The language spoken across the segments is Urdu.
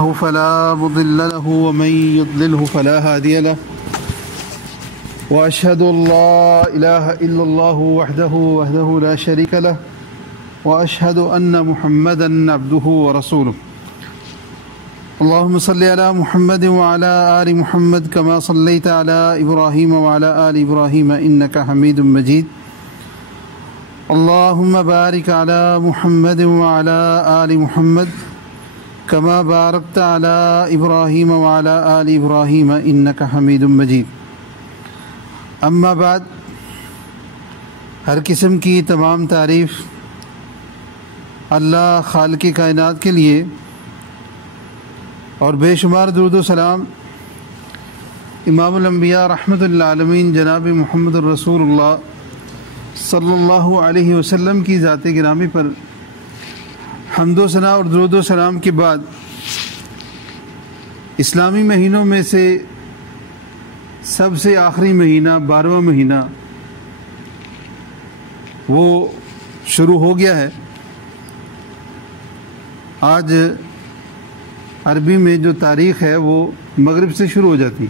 فلا مضل له ومن يضلله فلا هادي له وأشهد أن لا إله إلا الله وحده لا شريك له وأشهد أن محمدا عبده ورسوله اللهم صل على محمد وعلى آل محمد كما صليت على إبراهيم وعلى آل إبراهيم إنك حميد مجيد اللهم بارك على محمد وعلى آل محمد كما باركت على إبراهيم وعلى آل إبراهيم إنك حميد مجيد اما بعد ہر قسم کی تمام تعریف اللہ خالق کائنات کے لیے اور بے شمار درود و سلام امام الانبیاء رحمت للعالمین جناب محمد الرسول اللہ صلی اللہ علیہ وسلم کی ذات گرامی پر حمد و ثنا اور درود و سلام کے بعد اسلامی مہینوں میں سے سب سے آخری مہینہ 12واں مہینہ وہ شروع ہو گیا ہے۔ آج عربی میں جو تاریخ ہے وہ مغرب سے شروع ہو جاتی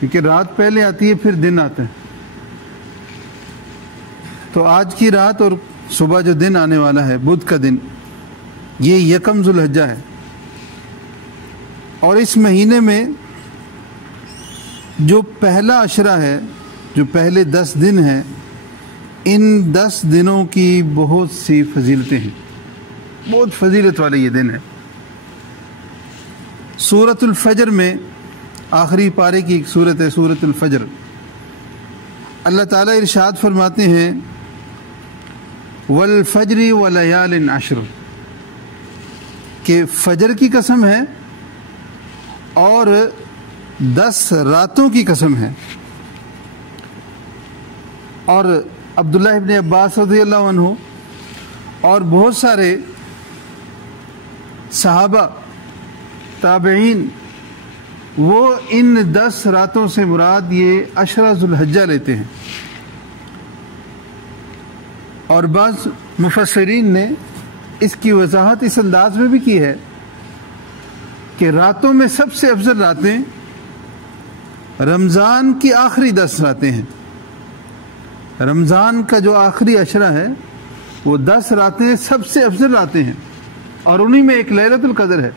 کیونکہ رات پہلے آتی ہے پھر دن آتے ہیں، تو آج کی رات اور صبح جو دن آنے والا ہے بدھ کا دن، یہ یکم ذو الحجہ ہے، اور اس مہینے میں جو پہلا عشرہ ہے، جو پہلے 10 دن ہیں، ان 10 دنوں کی بہت سی فضیلتیں ہیں، بہت فضیلت والے یہ دن ہے۔ سورۃ الفجر میں آخری پارے کی ایک سورت ہے سورۃ الفجر، اللہ تعالیٰ ارشاد فرماتے ہیں والفجر ولیال عشر، کہ فجر کی قسم ہے اور 10 راتوں کی قسم ہے۔ اور عبداللہ ابن عباس رضی اللہ عنہ اور بہت سارے صحابہ تابعین وہ ان 10 راتوں سے مراد یہ عشرہ ذو الحجہ لیتے ہیں، اور بعض مفسرین نے اس کی وضاحت اس انداز میں بھی کی ہے کہ راتوں میں سب سے افضل راتیں رمضان کی آخری 10 راتیں ہیں۔ رمضان کا جو آخری عشرہ ہے وہ 10 راتیں سب سے افضل راتیں ہیں، اور انہی میں ایک لیلۃ القدر ہے،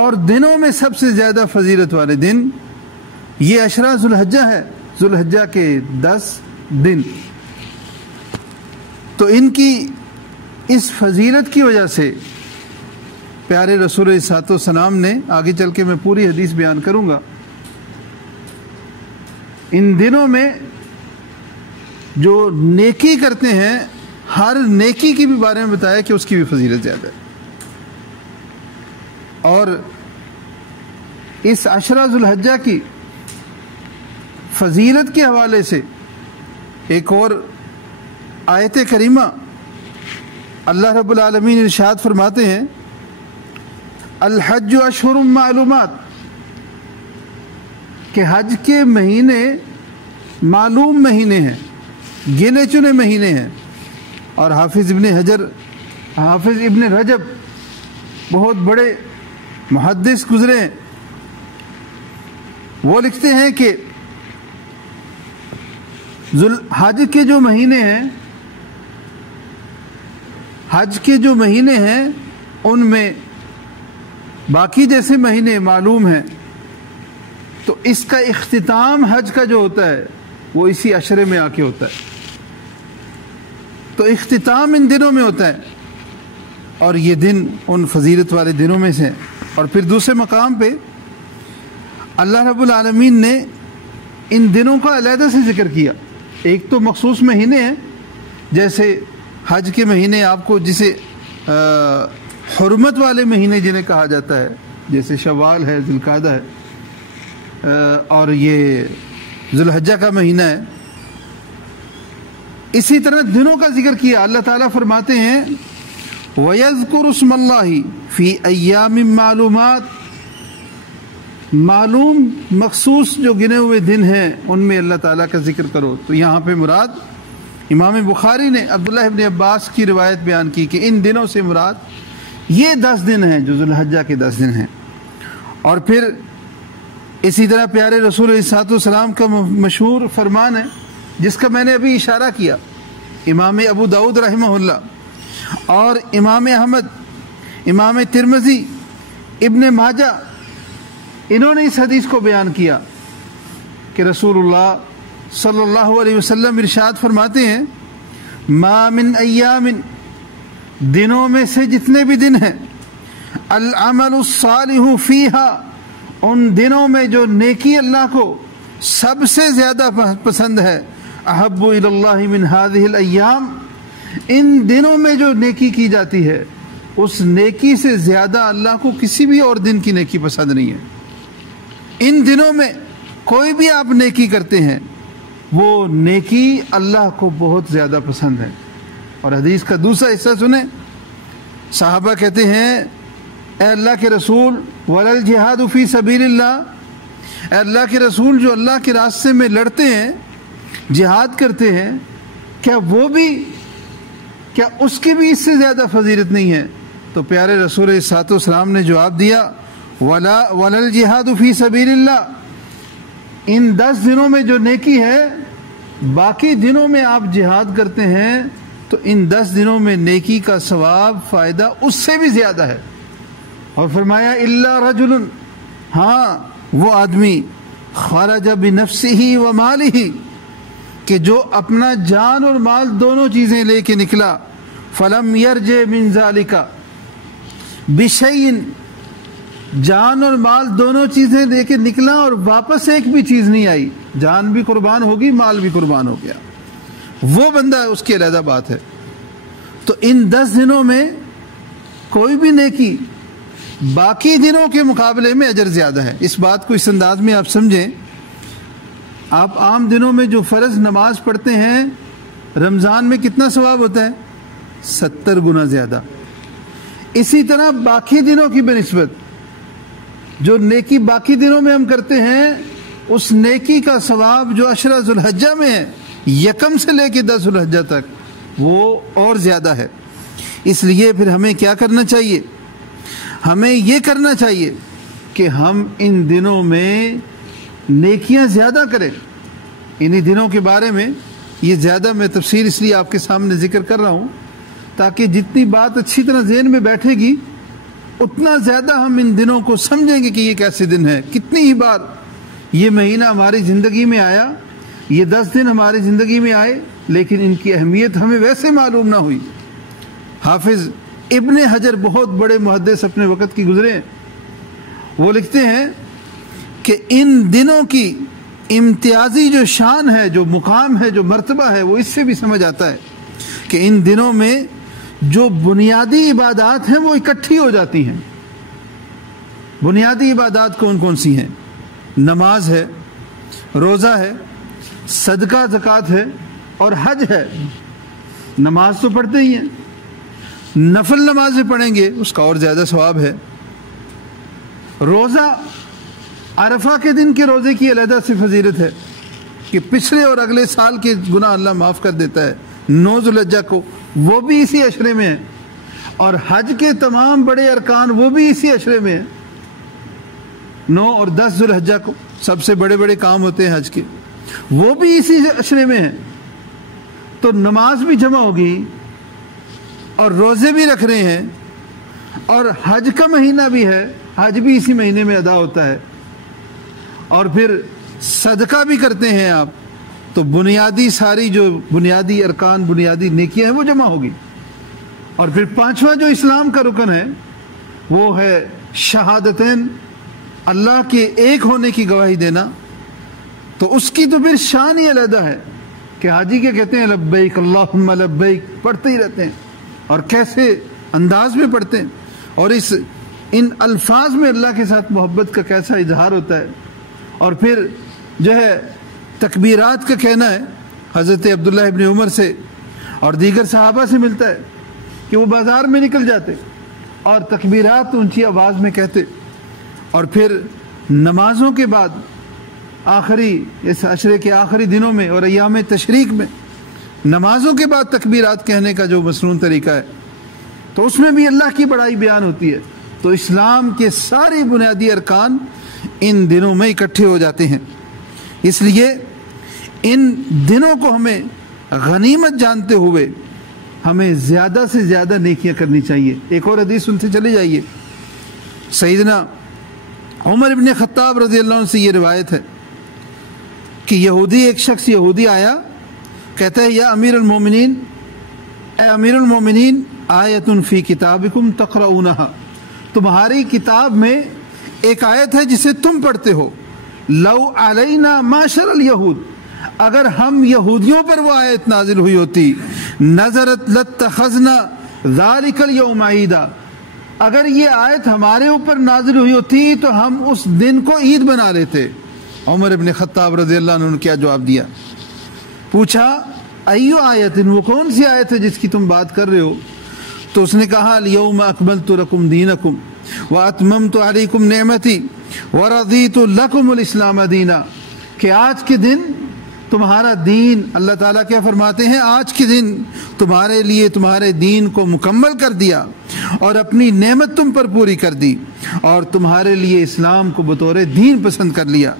اور دنوں میں سب سے زیادہ فضیلت والے دن یہ عشرہ ذو الحجہ ہے، ذو الحجہ کے 10 دن۔ تو ان کی اس فضیلت کی وجہ سے پیارے رسول علیہ الصلوۃ والسلام نے، آگے چل کے میں پوری حدیث بیان کروں گا، ان دنوں میں جو نیکی کرتے ہیں ہر نیکی کی بھی بارے میں بتایا کہ اس کی بھی فضیلت زیادہ ہے۔ اور اس عشرہ ذو الحجہ کی فضیلت کے حوالے سے ایک اور آیت کریمہ اللہ رب العالمین ارشاد فرماتے ہیں الحج اشہر معلومات، کہ حج کے مہینے معلوم مہینے ہیں، گنے چنے مہینے ہیں۔ اور حافظ ابن رجب بہت بڑے محدث گزرے ہیں، وہ لکھتے ہیں کہ حج کے جو مہینے ہیں ان میں باقی جیسے مہینے معلوم ہیں، تو اس کا اختتام حج کا جو ہوتا ہے وہ اسی عشرے میں آ کے ہوتا ہے، تو اختتام ان دنوں میں ہوتا ہے، اور یہ دن ان فضیلت والے دنوں میں سے۔ اور پھر دوسرے مقام پہ اللہ رب العالمین نے ان دنوں کا علیحدہ سے ذکر کیا۔ ایک تو مخصوص مہینے ہیں، جیسے حج کے مہینے آپ کو جسے حرمت والے مہینے جنہیں کہا جاتا ہے، جیسے شوال ہے، ذی القعدہ ہے، اور یہ ذو الحجہ کا مہینہ ہے۔ اسی طرح دنوں کا ذکر کیا، اللہ تعالیٰ فرماتے ہیں وَيَذْكُرُ اسْمَ اللَّهِ فِي أَيَّامٍ مَّعْلُومَاتٍ، معلوم مخصوص جو گنے ہوئے دن ہیں ان میں اللہ تعالیٰ کا ذکر کرو۔ تو یہاں پہ مراد امام بخاری نے عبداللہ ابن عباس کی روایت بیان کی کہ ان دنوں سے مراد یہ 10 دن ہیں جو ذوالحجہ کے 10 دن ہیں۔ اور پھر اسی طرح پیارے رسول علیہ الصلوۃ والسلام کا مشہور فرمان ہے جس کا میں نے ابھی اشارہ کیا، امام ابو داؤد رحمہ اللہ اور امام احمد، امام ترمذی، ابن ماجہ، انہوں نے اس حدیث کو بیان کیا کہ رسول اللہ صلی اللہ علیہ وسلم ارشاد فرماتے ہیں ما من ایام، دنوں میں سے جتنے بھی دن ہیں، العمل الصالح فیہا، ان دنوں میں جو نیکی اللہ کو سب سے زیادہ پسند ہے، احب الی اللہ من ہذہ الایام، ان دنوں میں جو نیکی کی جاتی ہے اس نیکی سے زیادہ اللہ کو کسی بھی اور دن کی نیکی پسند نہیں ہے۔ ان دنوں میں کوئی بھی آپ نیکی کرتے ہیں وہ نیکی اللہ کو بہت زیادہ پسند ہے۔ اور حدیث کا دوسرا حصہ سنیں، صحابہ کہتے ہیں اے اللہ کے رسول وَلَا الْجِهَادُ فِي سَبِيلِ اللَّهِ، اے اللہ کے رسول جو اللہ کے راستے میں لڑتے ہیں، جہاد کرتے ہیں، کیا وہ بھی، کیا اس کی بھی اس سے زیادہ فضیلت نہیں ہے؟ تو پیارے رسول صلی اللہ علیہ وسلم نے جواب دیا وَلَا الْجِهَادُ فِي سَبِيلِ اللَّهِ، ان 10 دنوں میں جو نیکی ہے باقی دنوں میں آپ جہاد کرتے ہیں تو ان 10 دنوں میں نیکی کا ثواب فائدہ اس سے بھی زیادہ ہے۔ اور فرمایا الا رجل، ہاں وہ آدمی خرج بنفسه ومالہ، کہ جو اپنا جان اور مال دونوں چیزیں لے کے نکلا، فلم یرجع من ذالک بشیء، جان اور مال دونوں چیزیں لے کے نکلا اور واپس ایک بھی چیز نہیں آئی، جان بھی قربان ہوگی مال بھی قربان ہو گیا، وہ بندہ اس کی علیحدہ بات ہے۔ تو ان 10 دنوں میں کوئی بھی نیکی باقی دنوں کے مقابلے میں اجر زیادہ ہے۔ اس بات کو اس انداز میں آپ سمجھیں، آپ عام دنوں میں جو فرض نماز پڑھتے ہیں رمضان میں کتنا ثواب ہوتا ہے؟ 70 گنا زیادہ۔ اسی طرح باقی دنوں کی بنسبت جو نیکی باقی دنوں میں ہم کرتے ہیں اس نیکی کا ثواب جو عشرہ ذوالحجہ میں ہے، 1 سے لے کے 10 ذوالحجہ تک، وہ اور زیادہ ہے۔ اس لیے پھر ہمیں کیا کرنا چاہیے؟ ہمیں یہ کرنا چاہیے کہ ہم ان دنوں میں نیکیاں زیادہ کریں۔ انہی دنوں کے بارے میں یہ زیادہ میں تفصیل اس لیے آپ کے سامنے ذکر کر رہا ہوں تاکہ جتنی بات اچھی طرح ذہن میں بیٹھے گی اتنا زیادہ ہم ان دنوں کو سمجھیں گے کہ یہ کیسے دن ہے۔ کتنی ہی بار یہ مہینہ ہماری زندگی میں آیا، یہ 10 دن ہماری زندگی میں آئے، لیکن ان کی اہمیت ہمیں ویسے معلوم نہ ہوئی۔ حافظ ابن حجر بہت بڑے محدث اپنے وقت کی گزرے ہیں، وہ لکھتے ہیں کہ ان دنوں کی امتیازی جو شان ہے، جو مقام ہے، جو مرتبہ ہے، وہ اس سے بھی سمجھ آتا ہے کہ ان دنوں میں جو بنیادی عبادات ہیں وہ اکٹھی ہو جاتی ہیں۔ بنیادی عبادات کون کون سی ہیں؟ نماز ہے، روزہ ہے، صدقہ زکوٰۃ ہے اور حج ہے۔ نماز تو پڑھتے ہی ہیں، نفل نمازیں پڑھیں گے اس کا اور زیادہ ثواب ہے۔ روزہ، عرفہ کے دن کے روزے کی علیحدہ سے فضیلت ہے کہ پچھلے اور اگلے سال کے گناہ اللہ معاف کر دیتا ہے۔ 9 ذوالحجہ کو وہ بھی اسی عشرے میں ہے، اور حج کے تمام بڑے ارکان وہ بھی اسی عشرے میں ہیں۔ 9 اور 10 ذوالحجہ کو سب سے بڑے بڑے کام ہوتے ہیں حج کے، وہ بھی اسی عشرے میں ہیں۔ تو نماز بھی جمع ہوگی اور روزے بھی رکھ رہے ہیں اور حج کا مہینہ بھی ہے، حج بھی اسی مہینے میں ادا ہوتا ہے، اور پھر صدقہ بھی کرتے ہیں آپ، تو بنیادی ساری جو بنیادی ارکان، بنیادی نیکیاں ہیں وہ جمع ہوگی۔ اور پھر 5واں جو اسلام کا رکن ہے وہ ہے شہادتین، اللہ کے ایک ہونے کی گواہی دینا۔ تو اس کی تو پھر شان ہی علیحدہ ہے کہ حاجی کے کہتے ہیں لبیک اللہم لبیک، پڑھتے ہی رہتے ہیں، اور کیسے انداز میں پڑھتے ہیں، اور ان الفاظ میں اللہ کے ساتھ محبت کا کیسا اظہار ہوتا ہے۔ اور پھر جو ہے تکبیرات کا کہنا ہے، حضرت عبداللہ ابن عمر سے اور دیگر صحابہ سے ملتا ہے کہ وہ بازار میں نکل جاتے اور تکبیرات اونچی آواز میں کہتے، اور پھر نمازوں کے بعد آخری اس عشرے کے آخری دنوں میں اور ایام تشریق میں نمازوں کے بعد تکبیرات کہنے کا جو مسنون طریقہ ہے، تو اس میں بھی اللہ کی بڑائی بیان ہوتی ہے. تو اسلام کے سارے بنیادی ارکان ان دنوں میں اکٹھے ہو جاتے ہیں. اس لیے ان دنوں کو ہمیں غنیمت جانتے ہوئے ہمیں زیادہ سے زیادہ نیکیاں کرنی چاہیے. ایک اور حدیث سنتے چلے جائیے. سیدنا عمر ابن خطاب رضی اللہ عنہ سے یہ روایت ہے کہ ایک شخص یہودی آیا, کہتا ہے یا امیر المومنین, اے امیر المومنین, آیت فی کتابکم تقرؤونہا, تمہاری کتاب میں ایک آیت ہے جسے تم پڑھتے ہو, لو علینا معشر الیہود, اگر ہم یہودیوں پر وہ آیت نازل ہوئی ہوتی, نظرت لاتخذنا ذالک الیوم عیدا, اگر یہ آیت ہمارے اوپر نازل ہوئی ہوتی تو ہم اس دن کو عید بنا لیتے. عمر ابن خطاب رضی اللہ عنہ نے کیا جواب دیا؟ پوچھا ایو آیت, وہ کون سی آیت ہے جس کی تم بات کر رہے ہو؟ تو اس نے کہا الیوم اکملت لکم دینکم واتممت علیکم نعمتی ورضیت لکم الاسلام دینا, کہ آج کے دن تمہارا دین, اللہ تعالیٰ کیا فرماتے ہیں, آج کے دن تمہارے لیے تمہارے دین کو مکمل کر دیا اور اپنی نعمت تم پر پوری کر دی اور تمہارے لیے اسلام کو بطور دین پسند کر لیا.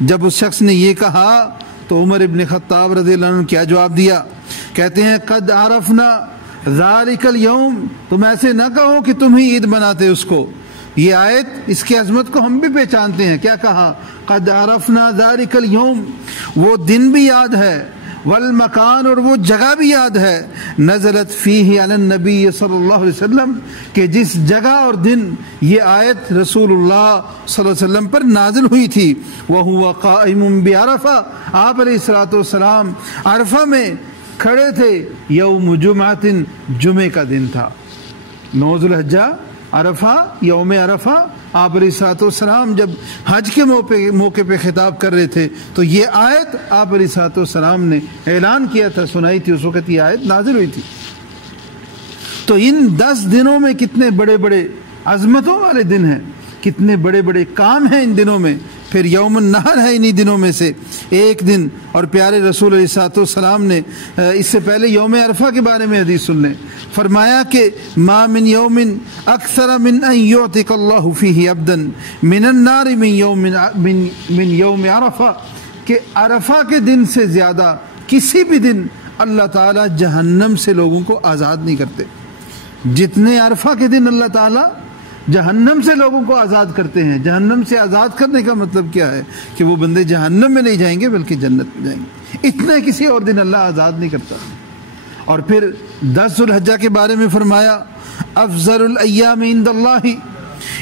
جب اس شخص نے یہ کہا تو عمر ابن خطاب رضی اللہ عنہ نے کیا جواب دیا؟ کہتے ہیں قد عرفنا ذالک الیوم, تم ایسے نہ کہو کہ تم ہی عید بناتے اس کو, یہ آیت اس کی عظمت کو ہم بھی پہچانتے ہیں. کیا کہا؟ قد عرفنا ذالک الیوم, وہ دن بھی یاد ہے, والمکان, اور وہ جگہ بھی یاد ہے, نزلت فیہ علی النبی صلی اللہ علیہ وسلم, کہ جس جگہ اور دن یہ آیت رسول اللہ صلی اللہ علیہ وسلم پر نازل ہوئی تھی. وہو قائم بعرفہ, آپ علیہ الصلوۃ والسلام عرفہ میں کھڑے تھے, یوم جمعۃ, جمعے کا دن تھا. 9 ذو الحجہ عرفہ, یوم عرفہ, آپ علیہ الصلوۃ والسلام جب حج کے موقع پہ خطاب کر رہے تھے تو یہ آیت آپ علیہ الصلوۃ والسلام نے اعلان کیا تھا, سنائی تھی, اس وقت یہ آیت نازل ہوئی تھی. تو ان 10 دنوں میں کتنے بڑے بڑے عظمتوں والے دن ہیں, کتنے بڑے بڑے کام ہیں ان دنوں میں. پھر یوم النحر ہے انہی دنوں میں سے ایک دن, اور پیارے رسول علیہ الصلوۃ والسلام نے اس سے پہلے یوم عرفہ کے بارے میں حدیث سن لیں. فرمایا کہ ما من یوم اکثر من ان یعتق اللہ فیہ عبدا من النار من یوم عرفہ, کہ عرفہ کے دن سے زیادہ کسی بھی دن اللہ تعالیٰ جہنم سے لوگوں کو آزاد نہیں کرتے. جتنے عرفہ کے دن اللہ تعالیٰ جہنم سے لوگوں کو آزاد کرتے ہیں. جہنم سے آزاد کرنے کا مطلب کیا ہے؟ کہ وہ بندے جہنم میں نہیں جائیں گے بلکہ جنت میں جائیں گے. اتنے کسی اور دن اللہ آزاد نہیں کرتا. اور پھر 10 ذو الحجہ کے بارے میں فرمایا افضل الایام عند اللہ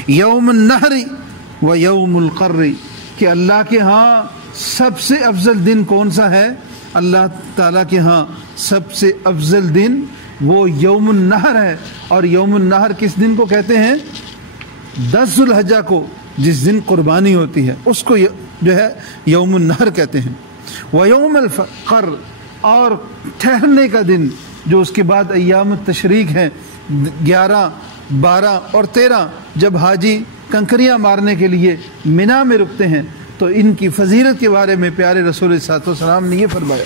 یوم النحر و یوم القر, کہ اللہ کے ہاں سب سے افضل دن کون سا ہے؟ اللہ تعالیٰ کے ہاں سب سے افضل دن وہ یوم النحر ہے. اور یوم النحر کس دن کو کہتے ہیں؟ 10 ذو الحجہ کو, جس دن قربانی ہوتی ہے اس کو جو ہے یوم النحر کہتے ہیں. ویوم القر, اور ٹھہرنے کا دن, جو اس کے بعد ایام التشریق ہیں 11, 12 اور 13, جب حاجی کنکریاں مارنے کے لیے منا میں رکتے ہیں. تو ان کی فضیلت کے بارے میں پیارے رسول صلی اللہ علیہ وسلم نے یہ فرمایا.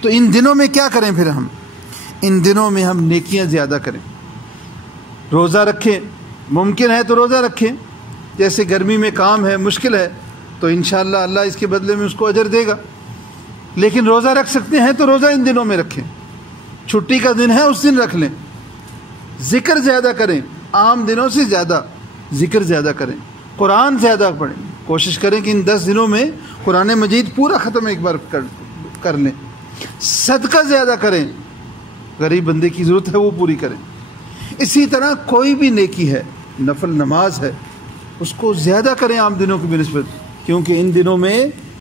تو ان دنوں میں کیا کریں پھر ہم؟ ان دنوں میں ہم نیکیاں زیادہ کریں, روزہ رکھیں, ممکن ہے تو روزہ رکھیں. جیسے گرمی میں کام ہے, مشکل ہے, تو انشاءاللہ اللہ اس کے بدلے میں اس کو اجر دے گا. لیکن روزہ رکھ سکتے ہیں تو روزہ ان دنوں میں رکھیں. چھٹی کا دن ہے اس دن رکھ لیں. ذکر زیادہ کریں, عام دنوں سے زیادہ ذکر زیادہ کریں. قرآن زیادہ پڑھیں, کوشش کریں کہ ان 10 دنوں میں قرآن مجید پورا ختم ایک بار کر لیں. صدقہ زیادہ کریں, غریب بندے کی ضرورت ہے وہ پوری کریں. اسی طرح کوئی بھی نیکی ہے, نفل نماز ہے, اس کو زیادہ کریں عام دنوں کی بنسبت, کیونکہ ان دنوں میں